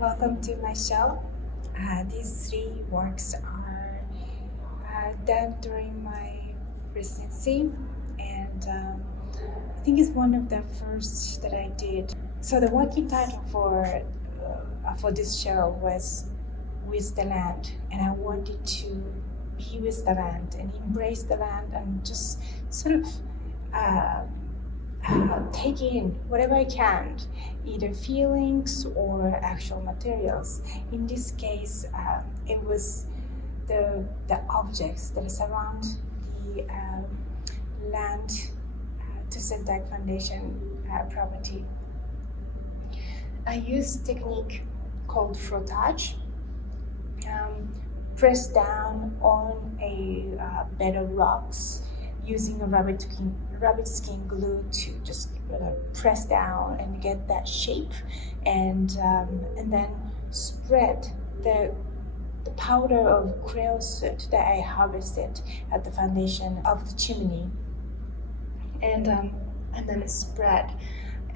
Welcome to my show. These three works are done during my residency, and I think it's one of the first that I did. So the working title for this show was "With the Land," and I wanted to be with the land and embrace the land and just sort of take in whatever I can, either feelings or actual materials. In this case, it was the objects that surround the land Tusen Takk Foundaiton property. I used a technique called frottage. Press down on a bed of rocks using a rabbit skin glue to just press down and get that shape, and then spread the powder of creosote that I harvested at the foundation of the chimney, and then spread.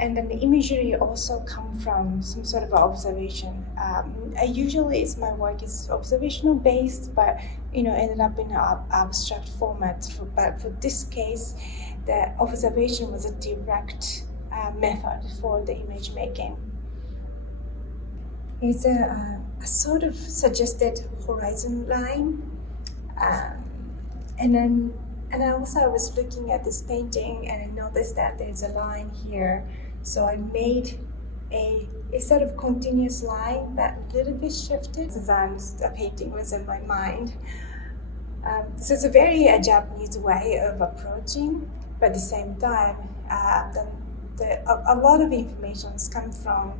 And then the imagery also come from some sort of observation. My work is observational based, but ended up in an abstract format. But for this case, the observation was a direct method for the image making. It's a sort of suggested horizon line, and I was looking at this painting and I noticed that there's a line here. So I made a sort of continuous line that a little bit shifted as the painting was in my mind. So it's a very Japanese way of approaching, but at the same time, a lot of information comes from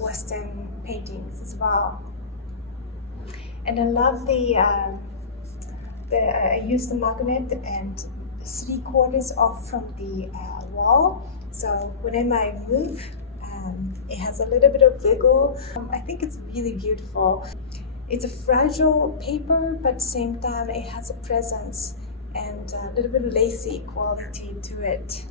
Western paintings as well. And I love I used the magnet and 3/4 off from the wall. So whenever I move, it has a little bit of wiggle. I think it's really beautiful. It's a fragile paper, but at the same time, it has a presence and a little bit of lacy quality to it.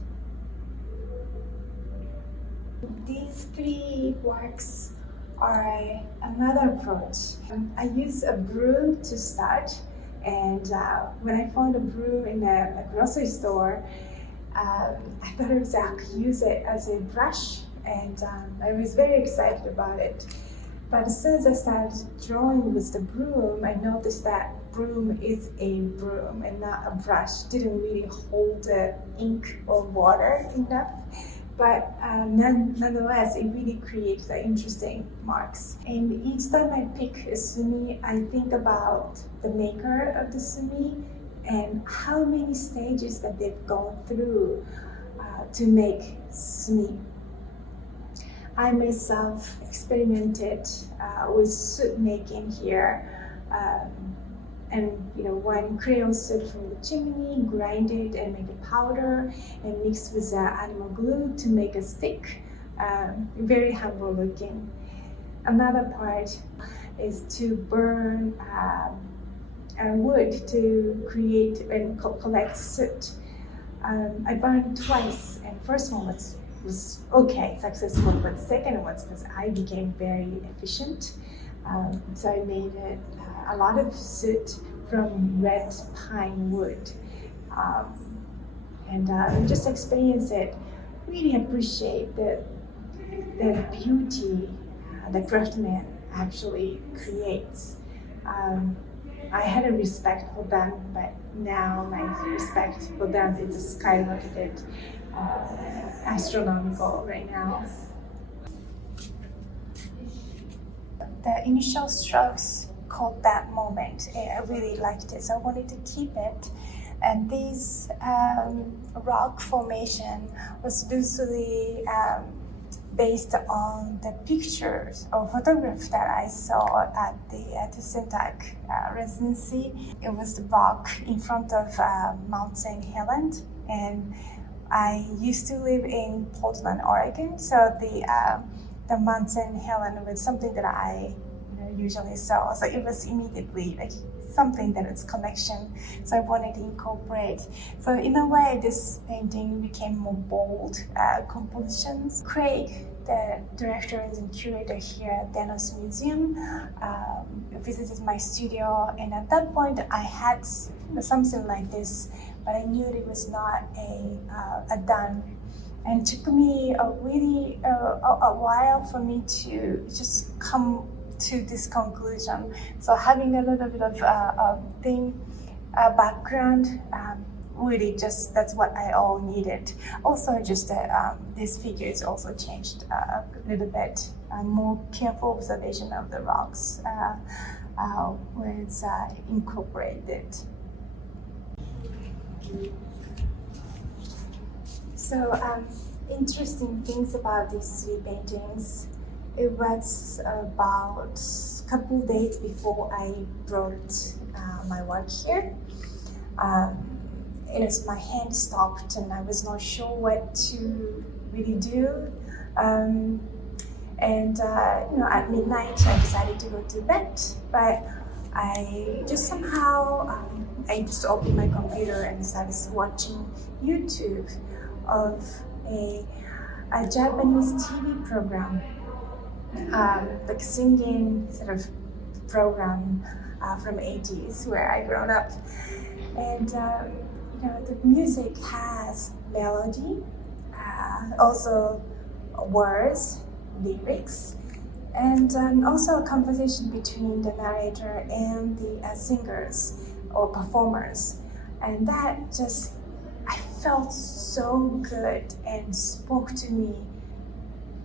These three works are another approach. I use a broom to start, and when I found a broom in a grocery store, I thought I could use it as a brush, and I was very excited about it. But as soon as I started drawing with the broom, I noticed that broom is a broom and not a brush. Didn't really hold the ink or water enough. But nonetheless, it really creates interesting marks. And each time I pick a sumi, I think about the maker of the sumi and how many stages that they've gone through to make sumi. I myself experimented with soot making here, and one creosote from the chimney, grind it and make a powder, and mix with animal glue to make a stick. Very humble looking. Another part is to burn wood to create and collect soot. I burned twice, and first one was okay, successful, but second one was I became very efficient. So I made a lot of soot from red pine wood, and just experience it. Really appreciate the beauty the craftsman actually creates. I had a respect for them, but now my respect for them is skyrocketed, astronomical right now. The initial strokes called that moment. I really liked it, so I wanted to keep it. And this rock formation was loosely based on the pictures or photographs that I saw at the Tusen Takk residency. It was the rock in front of Mount St. Helens, and I used to live in Portland, Oregon, so the Mount St. Helens was something that I usually saw, so it was immediately like something that is connection, so I wanted to incorporate. So in a way, this painting became more bold compositions. Craig the director and curator here at Dennos Museum, visited my studio, and at that point I had something like this, but I knew it was not a done. And it took me a while for me to just come to this conclusion. So having a little bit of background, really just that's what I all needed. Also, just these figures also changed a little bit. More careful observation of the rocks was incorporated. So interesting things about these three paintings. It was about a couple days before I brought my work here. My hand stopped and I was not sure what to really do. At midnight I decided to go to bed, but I just somehow, I just opened my computer and started watching YouTube of a Japanese TV program, like singing sort of program from 80s where I grew up. And the music has melody, also words, lyrics, and also a conversation between the narrator and the singers or performers. And that just, I felt so good and spoke to me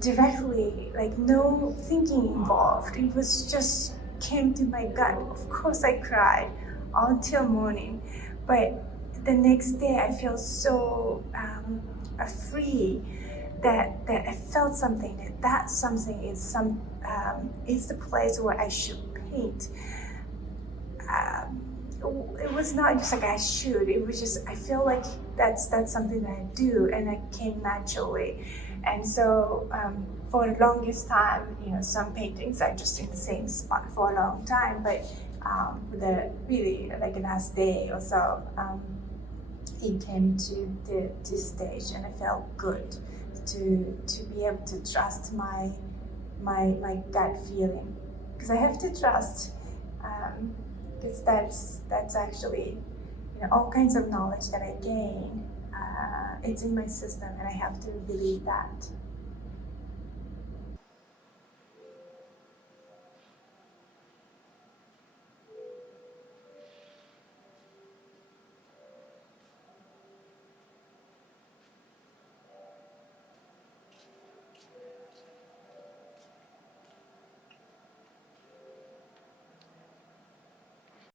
directly, like no thinking involved. It was just came to my gut. Of course I cried until morning, but the next day I feel so free that I felt something, that something is the place where I should paint. It was not just like I should, it was just, I feel like that's something that I do, and it came naturally. And so for the longest time, some paintings are just in the same spot for a long time, but really like the last day or so, it came to this stage, and I felt good to be able to trust my gut feeling, because I have to trust, because that's actually all kinds of knowledge that I gain. It's in my system, and I have to believe that.